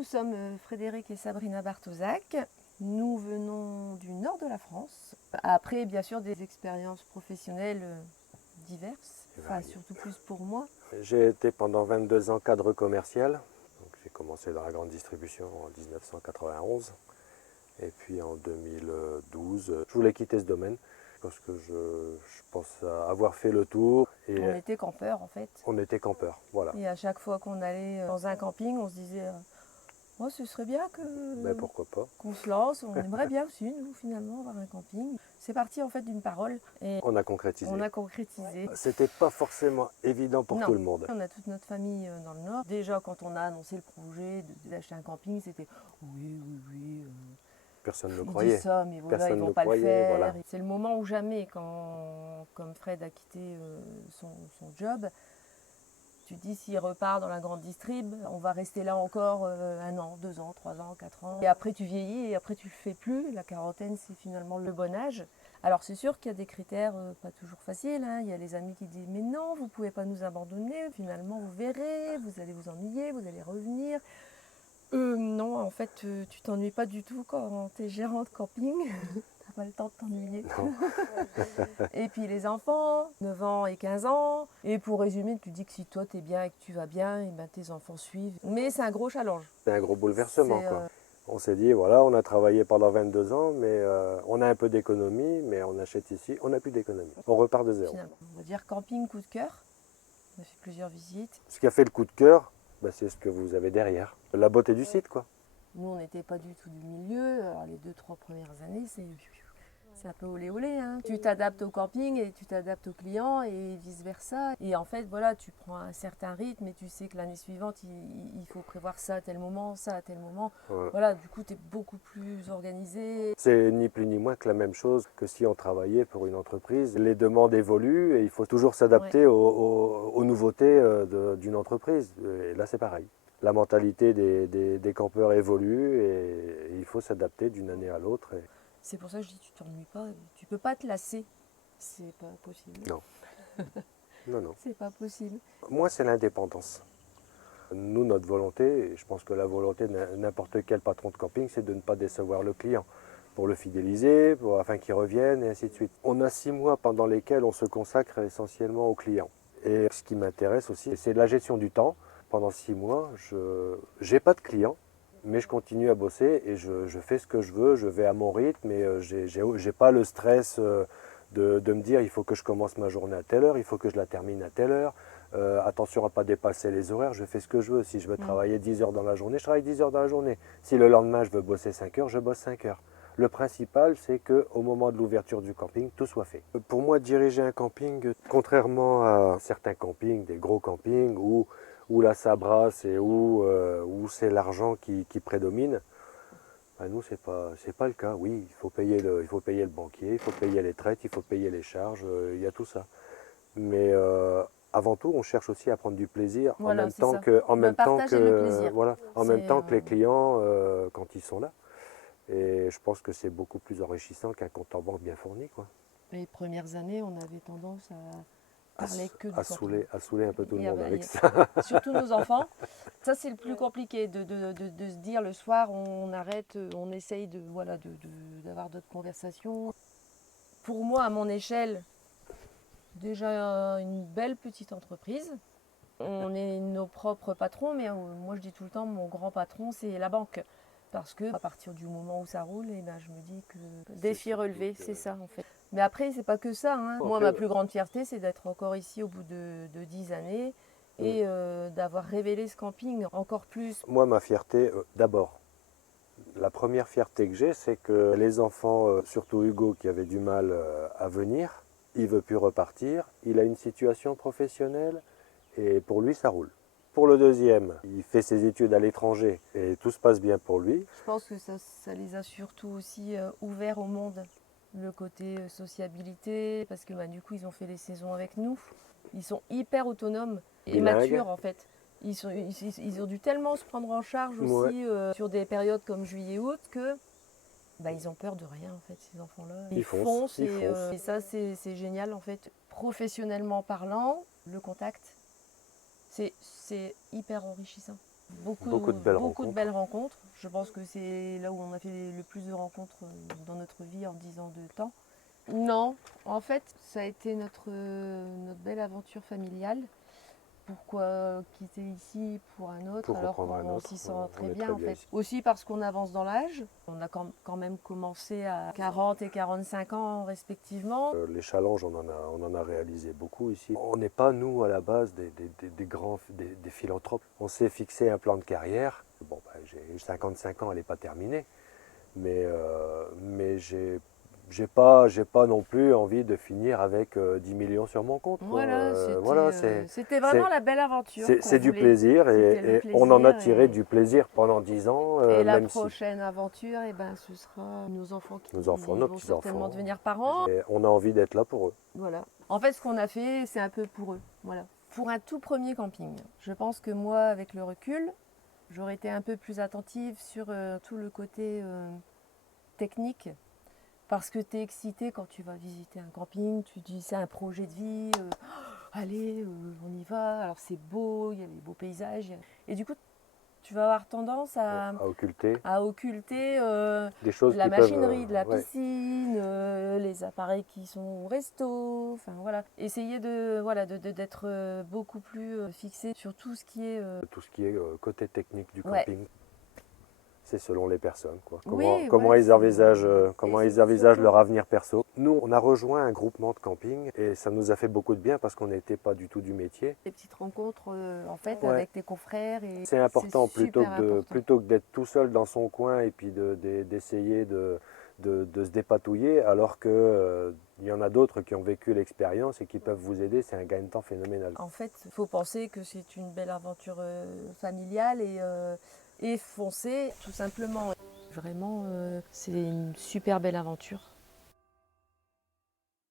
nous sommes Frédéric et Sabrina Bartozac. Nous venons du nord de la France. Après, bien sûr, des expériences professionnelles diverses, enfin, surtout plus pour moi. J'ai été pendant 22 ans cadre commercial. Donc, j'ai commencé dans la grande distribution en 1991. Et puis en 2012, je voulais quitter ce domaine parce que je pense avoir fait le tour. Et on était campeurs en fait. On était campeurs, voilà. Et à chaque fois qu'on allait dans un camping, on se disait oh, ce serait bien Mais pourquoi pas. qu'on se lance. On aimerait bien aussi, nous, finalement, avoir un camping. C'est parti en fait d'une parole. Et on a concrétisé. On a concrétisé. C'était pas forcément évident pour tout le monde. On a toute notre famille dans le Nord. Déjà, quand on a annoncé le projet d'acheter un camping, c'était oui. Personne ne croyait. Ça, mais voilà, ils ne vont pas le faire. Voilà. C'est le moment ou jamais, comme Fred a quitté son job, tu te dis s'il repart dans la grande distrib, on va rester là encore 1 an, 2 ans, 3 ans, 4 ans. Et après tu vieillis et après tu ne le fais plus. La quarantaine, c'est finalement le bon âge. Alors c'est sûr qu'il y a des critères pas toujours faciles. Hein. Il y a les amis qui disent mais non, vous ne pouvez pas nous abandonner. Finalement, vous verrez, vous allez vous ennuyer, vous allez revenir. Non, en fait, tu t'ennuies pas du tout quand tu es gérant de camping. T'as pas le temps de t'ennuyer. Et puis les enfants, 9 ans et 15 ans. Et pour résumer, tu dis que si toi t'es bien et que tu vas bien, et ben tes enfants suivent. Mais c'est un gros challenge. C'est un gros bouleversement, quoi. On s'est dit, voilà, on a travaillé pendant 22 ans, mais on a un peu d'économie, mais on achète ici, on n'a plus d'économie. On repart de zéro. Finalement, on va dire camping coup de cœur. On a fait plusieurs visites. Ce qui a fait le coup de cœur, ben, c'est ce que vous avez derrière. La beauté du site, quoi. Nous, on n'était pas du tout du milieu. Alors, les 2-3 premières années, c'est un peu olé olé. Hein. Tu t'adaptes au camping et tu t'adaptes aux clients et vice-versa. Et en fait, voilà, tu prends un certain rythme et tu sais que l'année suivante, il faut prévoir ça à tel moment, ça à tel moment. Ouais. Voilà, du coup, tu es beaucoup plus organisé. C'est ni plus ni moins que la même chose que si on travaillait pour une entreprise. Les demandes évoluent et il faut toujours s'adapter aux nouveautés d'une entreprise. Et là, c'est pareil. La mentalité des campeurs évolue et il faut s'adapter d'une année à l'autre. C'est pour ça que je dis tu t'ennuies pas, tu peux pas te lasser, c'est pas possible. Non. Non. C'est pas possible. Moi, c'est l'indépendance. Nous, notre volonté, et je pense que la volonté de n'importe quel patron de camping, c'est de ne pas décevoir le client, pour le fidéliser, afin qu'il revienne, et ainsi de suite. On a 6 mois pendant lesquels on se consacre essentiellement aux clients. Et ce qui m'intéresse aussi, c'est la gestion du temps. Pendant 6 mois, je n'ai pas de clients, mais je continue à bosser et je fais ce que je veux, je vais à mon rythme et je n'ai pas le stress de me dire il faut que je commence ma journée à telle heure, il faut que je la termine à telle heure. Attention à ne pas dépasser les horaires, je fais ce que je veux. Si je veux travailler 10 heures dans la journée, je travaille 10 heures dans la journée. Si le lendemain je veux bosser 5 heures, je bosse 5 heures. Le principal, c'est qu'au moment de l'ouverture du camping, tout soit fait. Pour moi, diriger un camping, contrairement à certains campings, des gros campings, où là ça brasse et où c'est l'argent qui prédomine, ben nous, c'est pas le cas. Oui, il faut payer le banquier, il faut payer les traites, il faut payer les charges, il y a tout ça. Mais avant tout, on cherche aussi à prendre du plaisir en même temps que les clients quand ils sont là. Et je pense que c'est beaucoup plus enrichissant qu'un compte en banque bien fourni, quoi. Les premières années, on avait tendance à parler que du à saouler un peu tout le monde avec ça. Surtout nos enfants. Ça, c'est le plus compliqué, de se dire le soir, on arrête, on essaye d'avoir d'autres conversations. Pour moi, à mon échelle, déjà une belle petite entreprise. On est nos propres patrons, mais moi je dis tout le temps, mon grand patron, c'est la banque. Parce que à partir du moment où ça roule, je me dis que défi relevé, c'est ça en fait. Mais après, c'est pas que ça. Hein. Moi, ma plus grande fierté, c'est d'être encore ici au bout de 10 années et d'avoir révélé ce camping encore plus. Moi, ma fierté, d'abord, la première fierté que j'ai, c'est que les enfants, surtout Hugo, qui avait du mal à venir, il ne veut plus repartir, il a une situation professionnelle et pour lui, ça roule. Pour le deuxième, il fait ses études à l'étranger et tout se passe bien pour lui. Je pense que ça les a surtout aussi ouverts au monde. Le côté sociabilité, parce que du coup, ils ont fait les saisons avec nous. Ils sont hyper autonomes et matures en fait. Ils ont dû tellement se prendre en charge aussi sur des périodes comme juillet-août que ils ont peur de rien en fait, ces enfants-là. Ils foncent. Et ça, c'est génial en fait. Professionnellement parlant, le contact, c'est hyper enrichissant. Beaucoup de belles rencontres. Je pense que c'est là où on a fait le plus de rencontres dans notre vie en 10 ans de temps. Non, en fait, ça a été notre belle aventure familiale. Pourquoi quitter ici pour un autre alors qu'on s'y sent très bien en fait. Aussi parce qu'on avance dans l'âge. On a quand même commencé à 40 et 45 ans respectivement. Les challenges, on en a réalisé beaucoup ici. On n'est pas, nous, à la base, des philanthropes. On s'est fixé un plan de carrière. Bon, j'ai 55 ans, elle n'est pas terminée. Mais j'ai pas non plus envie de finir avec 10 millions sur mon compte. C'était vraiment la belle aventure. C'est du plaisir et on en a tiré du plaisir pendant 10 ans. Et la prochaine aventure, ce sera nos enfants qui vont certainement devenir parents. Et on a envie d'être là pour eux. Voilà. En fait, ce qu'on a fait, c'est un peu pour eux. Voilà. Pour un tout premier camping, je pense que moi, avec le recul, j'aurais été un peu plus attentive sur tout le côté technique. Parce que tu es excité quand tu vas visiter un camping, tu dis c'est un projet de vie, allez, on y va, alors c'est beau, il y a les beaux paysages. Et du coup, tu vas avoir tendance à occulter des choses la machinerie, de la piscine, les appareils qui sont au resto, enfin voilà. Essayer d'être beaucoup plus fixé sur tout ce qui est... côté technique du camping. C'est selon les personnes, quoi. Comment ils envisagent leur avenir perso. Nous, on a rejoint un groupement de camping et ça nous a fait beaucoup de bien parce qu'on n'était pas du tout du métier. Des petites rencontres avec tes confrères. C'est important plutôt que d'être tout seul dans son coin et puis d'essayer de se dépatouiller alors qu'il y en a d'autres qui ont vécu l'expérience et qui peuvent vous aider. C'est un gain de temps phénoménal. En fait, il faut penser que c'est une belle aventure familiale et foncer tout simplement. Vraiment, c'est une super belle aventure.